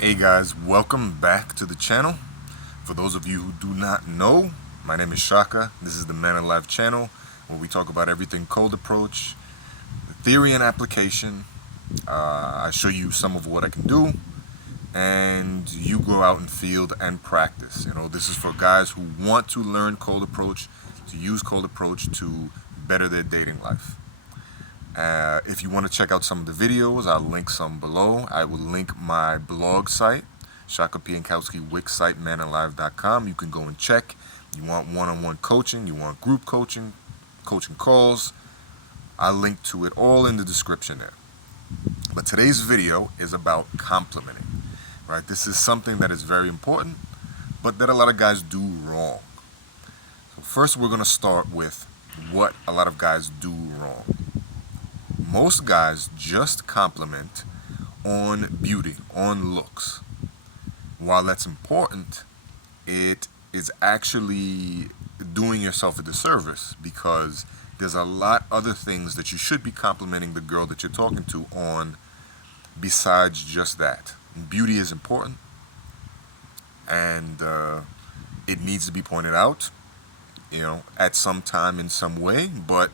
Hey guys, welcome back to the channel. For those of you who do not know, my name is Shaka. This is the Man Alive channel where we talk about everything cold approach, the theory and application. I show you some of what I can do, and you go out in field and practice. This is for guys who want to learn cold approach, to use cold approach to better their dating life. If you want to check out some of the videos, I'll link some below. I will link my blog site, Shaka Piankowski Wix site, manalive.com. You can go and check. You want one-on-one coaching, you want group coaching, coaching calls. I'll link to it all in the description there. But today's video is about complimenting, right? This is something that is very important, but that a lot of guys do wrong. So first, we're going to start with what a lot of guys do wrong. Most guys just compliment on beauty, on looks. While that's important, it is actually doing yourself a disservice because there's a lot other things that you should be complimenting the girl that you're talking to on besides just that. Beauty is important, and it needs to be pointed out, at some time in some way, but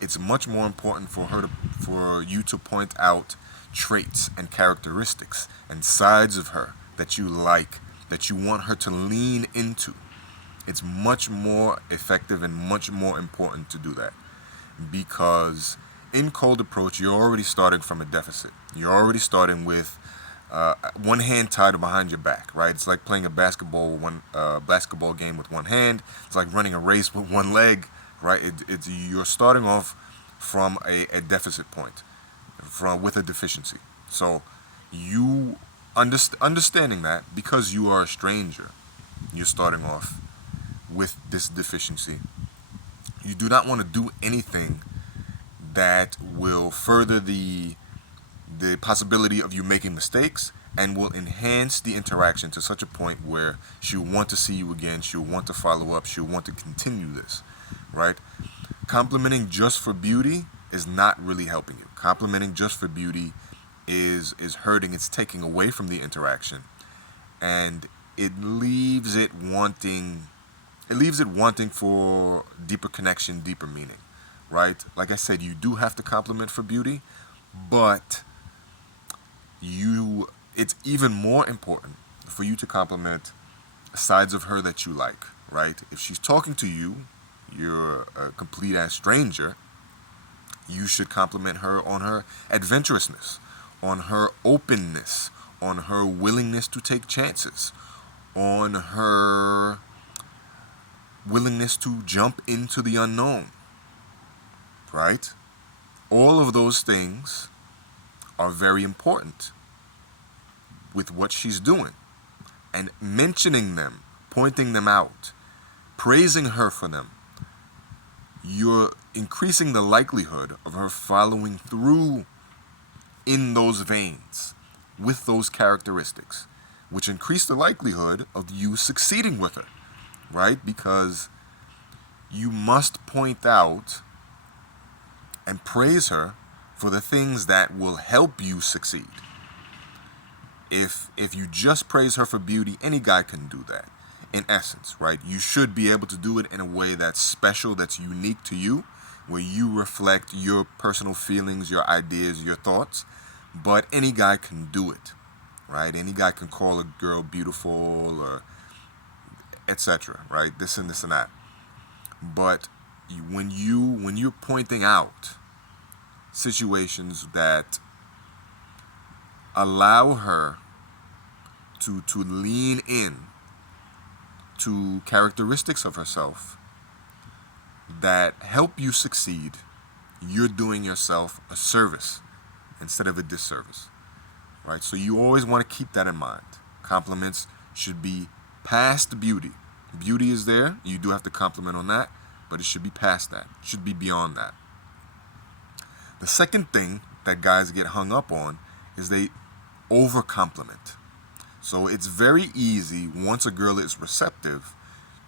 it's much more important for you to point out traits and characteristics and sides of her that you like, that you want her to lean into. It's much more effective and much more important to do that, because in cold approach you're already starting from a deficit. You're already starting with one hand tied behind your back, right? It's like playing a basketball game with one hand. It's like running a race with one leg, right? You're starting off from a deficit point, with a deficiency. So you understanding that, because you are a stranger, you're starting off with this deficiency. You do not want to do anything that will further the possibility of you making mistakes and will enhance the interaction to such a point where she'll want to see you again, she'll want to follow up, she'll want to continue this, right? Complimenting just for beauty is not really helping you. Complimenting just for beauty is hurting. It's taking away from the interaction, and it leaves it wanting for deeper connection, deeper meaning, right? Like I said, you do have to compliment for beauty, but it's even more important for you to compliment sides of her that you like, right? If she's talking to you, you're a complete ass stranger, you should compliment her on her adventurousness, on her openness, on her willingness to take chances, on her willingness to jump into the unknown, right? All of those things are very important with what she's doing, and mentioning them, pointing them out, praising her for them, you're increasing the likelihood of her following through in those veins with those characteristics, which increase the likelihood of you succeeding with her, right? Because you must point out and praise her for the things that will help you succeed. If you just praise her for beauty, any guy can do that. In essence, right? You should be able to do it in a way that's special, that's unique to you, where you reflect your personal feelings, your ideas, your thoughts. But any guy can do it, right? Any guy can call a girl beautiful, or etc., right? This and this and that. But when you're pointing out situations that allow her to lean in to characteristics of herself that help you succeed, you're doing yourself a service instead of a disservice, right? So you always want to keep that in mind. Compliments should be past beauty. Beauty is there, you do have to compliment on that, but it should be past that. It should be beyond that. The second thing that guys get hung up on is they over compliment. So it's very easy, once a girl is receptive,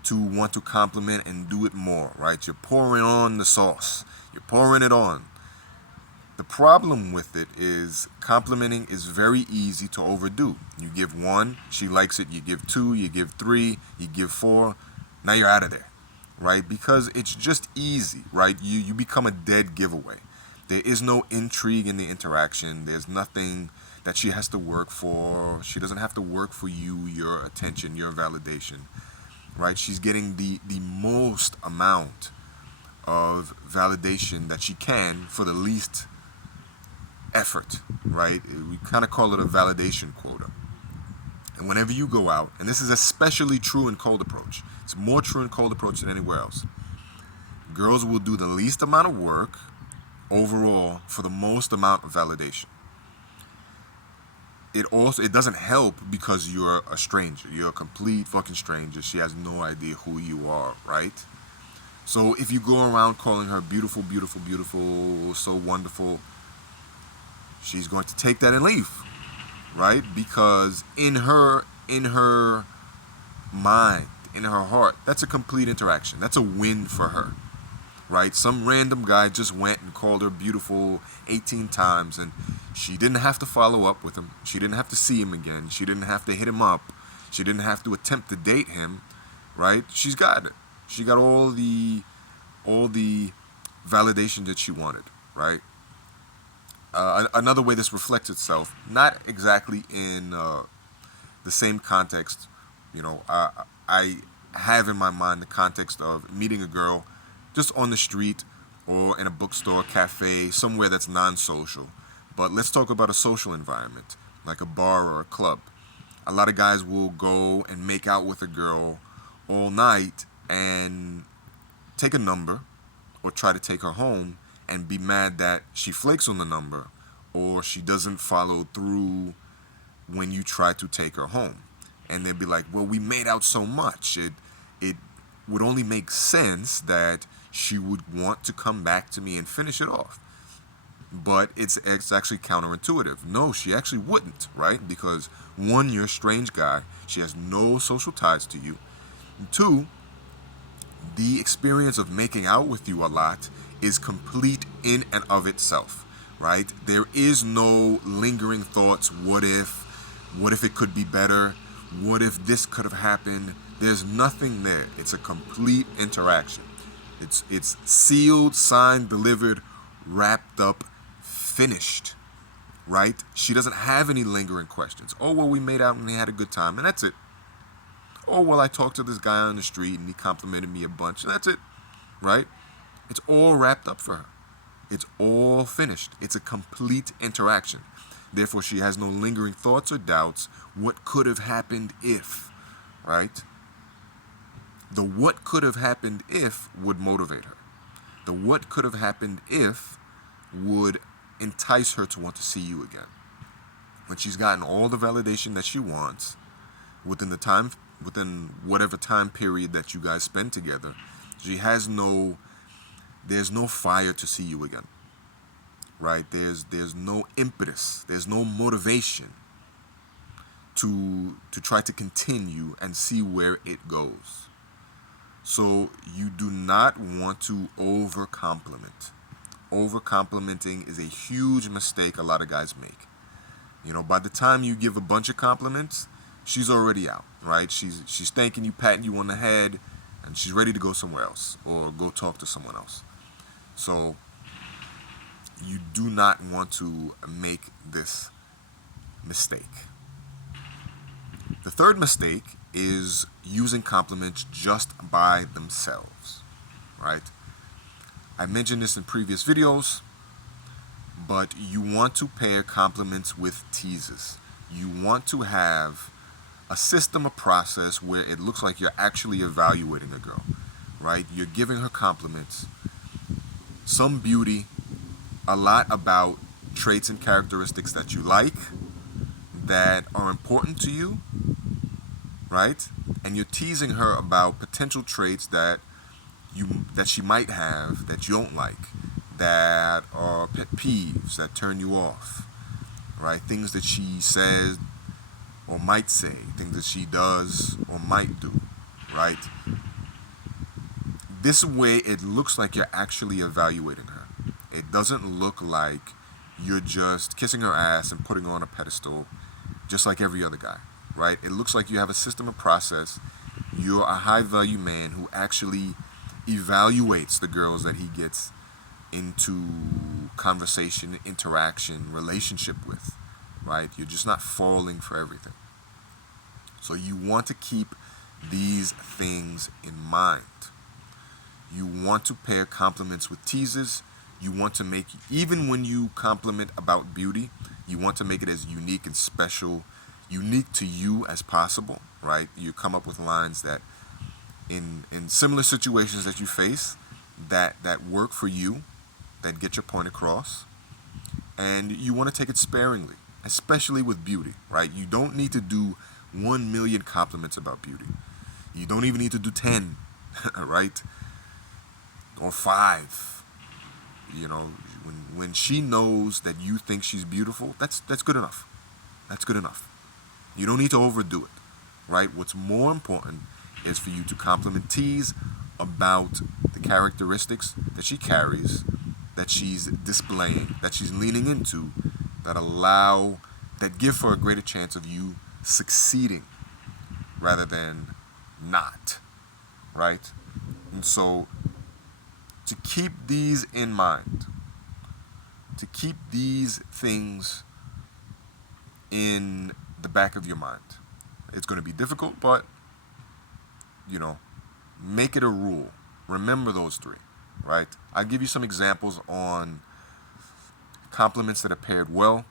to want to compliment and do it more, right? You're pouring on the sauce. You're pouring it on. The problem with it is complimenting is very easy to overdo. You give one, she likes it. You give two, you give three, you give four. Now you're out of there, right? Because it's just easy, right? You become a dead giveaway. There is no intrigue in the interaction. There's nothing that she has to work for. She doesn't have to work for you, your attention, your validation, right? She's getting the most amount of validation that she can for the least effort, right? We kind of call it a validation quota. And whenever you go out, and this is especially true in cold approach, it's more true in cold approach than anywhere else. Girls will do the least amount of work overall for the most amount of validation. It doesn't help because you're a stranger. You're a complete fucking stranger. She has no idea who you are, right? So if you go around calling her beautiful, beautiful, beautiful, so wonderful, she's going to take that and leave, right? Because in her mind, in her heart, that's a complete interaction. That's a win for her, right? Some random guy just went and called her beautiful 18 times, and she didn't have to follow up with him. She didn't have to see him again. She didn't have to hit him up. She didn't have to attempt to date him, right? She's got it. She got all the validation that she wanted, right? Another way this reflects itself, not exactly in the same context, I have in my mind the context of meeting a girl just on the street or in a bookstore, cafe, somewhere that's non-social. But let's talk about a social environment, like a bar or a club. A lot of guys will go and make out with a girl all night and take a number or try to take her home and be mad that she flakes on the number or she doesn't follow through when you try to take her home. And they'd be like, well, we made out so much. It would only make sense that she would want to come back to me and finish it off. But it's actually counterintuitive. No, she actually wouldn't, right? Because one, you're a strange guy. She has no social ties to you. And two, the experience of making out with you a lot is complete in and of itself, right? There is no lingering thoughts. What if it could be better? What if this could have happened? There's nothing there. It's a complete interaction. It's sealed, signed, delivered, wrapped up, finished, right? She doesn't have any lingering questions. Oh, well, we made out and we had a good time, and that's it. Oh, well, I talked to this guy on the street and he complimented me a bunch, and that's it, right? It's all wrapped up for her. It's all finished. It's a complete interaction. Therefore, she has no lingering thoughts or doubts. What could have happened if, right? The what could have happened if would motivate her. The what could have happened if would entice her to want to see you again. When she's gotten all the validation that she wants within whatever time period that you guys spend together, there's no fire to see you again, right? There's no impetus, there's no motivation to try to continue and see where it goes. So you do not want to over-compliment. Over-complimenting is a huge mistake a lot of guys make. By the time you give a bunch of compliments, she's already out, right? She's thanking you, patting you on the head, and she's ready to go somewhere else or go talk to someone else. So you do not want to make this mistake. The third mistake is using compliments just by themselves, right? I mentioned this in previous videos, but you want to pair compliments with teases. You want to have a system, a process where it looks like you're actually evaluating a girl, right? You're giving her compliments, some beauty, a lot about traits and characteristics that you like, that are important to you, right? And you're teasing her about potential traits that she might have that you don't like, that are pet peeves that turn you off, right? Things that she says or might say, things that she does or might do, right? This way it looks like you're actually evaluating her. It doesn't look like you're just kissing her ass and putting her on a pedestal just like every other guy, right? It looks like you have a system of process. You're a high value man who actually evaluates the girls that he gets into conversation, interaction, relationship with, right? You're just not falling for everything. So you want to keep these things in mind. You want to pair compliments with teases. You want to make, even when you compliment about beauty, you want to make it as unique and special, unique to you as possible, right? You come up with lines that in similar situations that you face that work for you, that get your point across. And you want to take it sparingly, especially with beauty, right? You don't need to do 1 million compliments about beauty. You don't even need to do 10, right? Or 5. You know, when she knows that you think she's beautiful, that's good enough. That's good enough. You don't need to overdo it, right? What's more important is for you to compliment, tease about the characteristics that she carries, that she's displaying, that she's leaning into, that give her a greater chance of you succeeding rather than not, right? And so to keep these in mind, to keep these things in the back of your mind. It's going to be difficult, but, make it a rule. Remember those 3, right? I'll give you some examples on compliments that are paired well.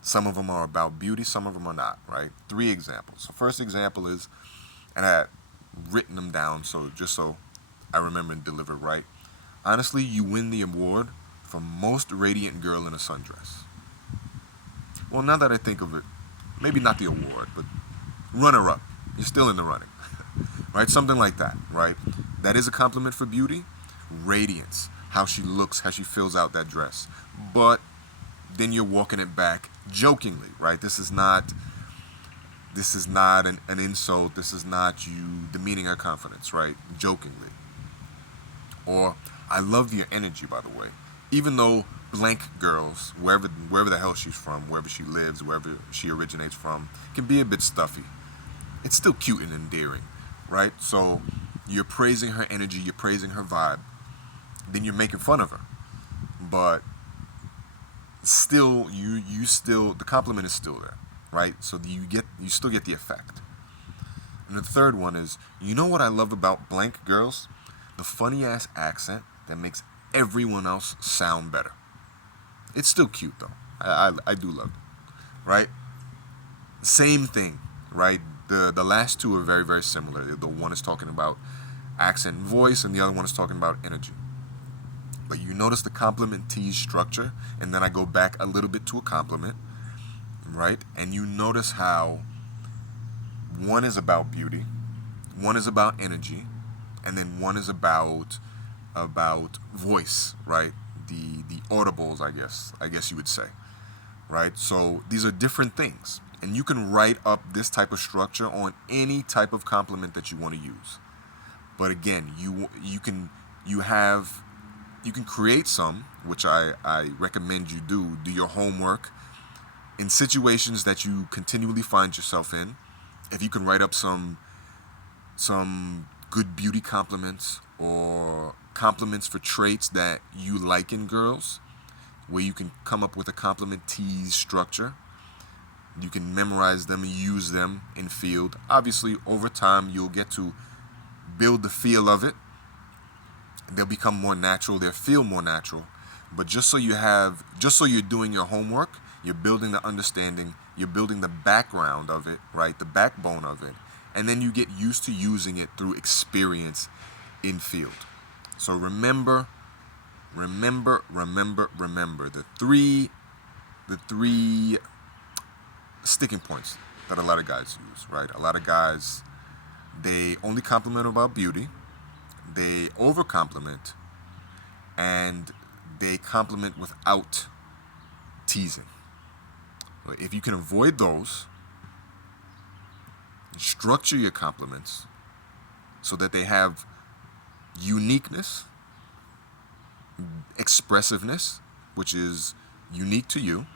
Some of them are about beauty, some of them are not, right? 3 examples. The first example is, and I had written them down just so I remember and deliver right. Honestly, you win the award for most radiant girl in a sundress. Well, now that I think of it, maybe not the award, but runner-up. You're still in the running, right? Something like that, right? That is a compliment for beauty, radiance, how she looks, how she fills out that dress. But then you're walking it back jokingly, right? This is not an insult. This is not you demeaning her confidence, right? Jokingly. Or, I love your energy, by the way. Even though blank girls, wherever the hell she's from, wherever she lives, wherever she originates from, can be a bit stuffy. It's still cute and endearing, right? So you're praising her energy, you're praising her vibe, then you're making fun of her. But still, the compliment is still there, right? So you still get the effect. And the third one is, you know what I love about blank girls? The funny ass accent that makes everyone else sound better. It's still cute though. I do love it, right? Same thing, right? The last 2 are very, very similar. The one is talking about accent and voice, and the other one is talking about energy. But you notice the compliment tease structure, and then I go back a little bit to a compliment, right? And you notice how one is about beauty, one is about energy, and then one is about voice, right? The audibles, I guess you would say, right? So these are different things, and you can write up this type of structure on any type of compliment that you want to use. But again, you can create some, which I recommend you do your homework in situations that you continually find yourself in. If you can write up some good beauty compliments or compliments for traits that you like in girls, where you can come up with a compliment tease structure. You can memorize them and use them in field. Obviously, over time, you'll get to build the feel of it. They'll become more natural. They'll feel more natural. But just so you're doing your homework, you're building the understanding, you're building the background of it, right? The backbone of it. And then you get used to using it through experience in field. So remember the three sticking points that a lot of guys use, right? A lot of guys, they only compliment about beauty, they over compliment, and they compliment without teasing. If you can avoid those, structure your compliments so that they have uniqueness, expressiveness, which is unique to you.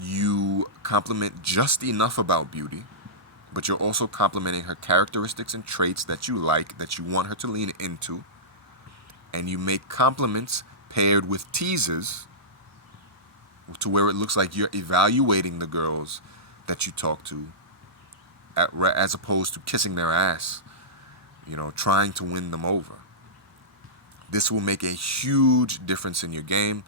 You compliment just enough about beauty, but you're also complimenting her characteristics and traits that you like, that you want her to lean into. And you make compliments paired with teases to where it looks like you're evaluating the girls that you talk to, as opposed to kissing their ass, trying to win them over. This will make a huge difference in your game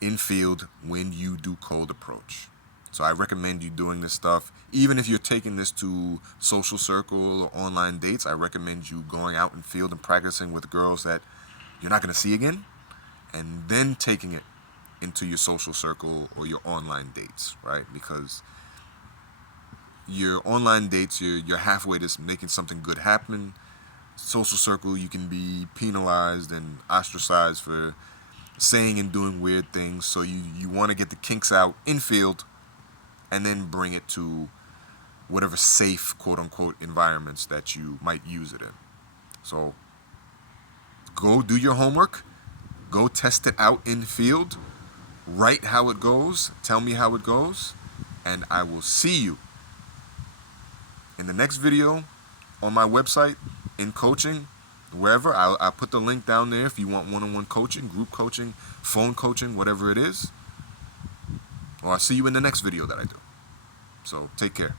in field when you do cold approach. So I recommend you doing this stuff. Even if you're taking this to social circle or online dates, I recommend you going out in field and practicing with girls that you're not going to see again, and then taking it into your social circle or your online dates, right? Because your online dates, you're halfway to making something good happen. Social circle, you can be penalized and ostracized for saying and doing weird things. So you want to get the kinks out in field and then bring it to whatever safe, quote unquote, environments that you might use it in. So go do your homework, go test it out in field, write how it goes, tell me how it goes, and I will see you in the next video on my website, in coaching, wherever. I'll put the link down there if you want one-on-one coaching, group coaching, phone coaching, whatever it is. Or I'll see you in the next video that I do. So take care.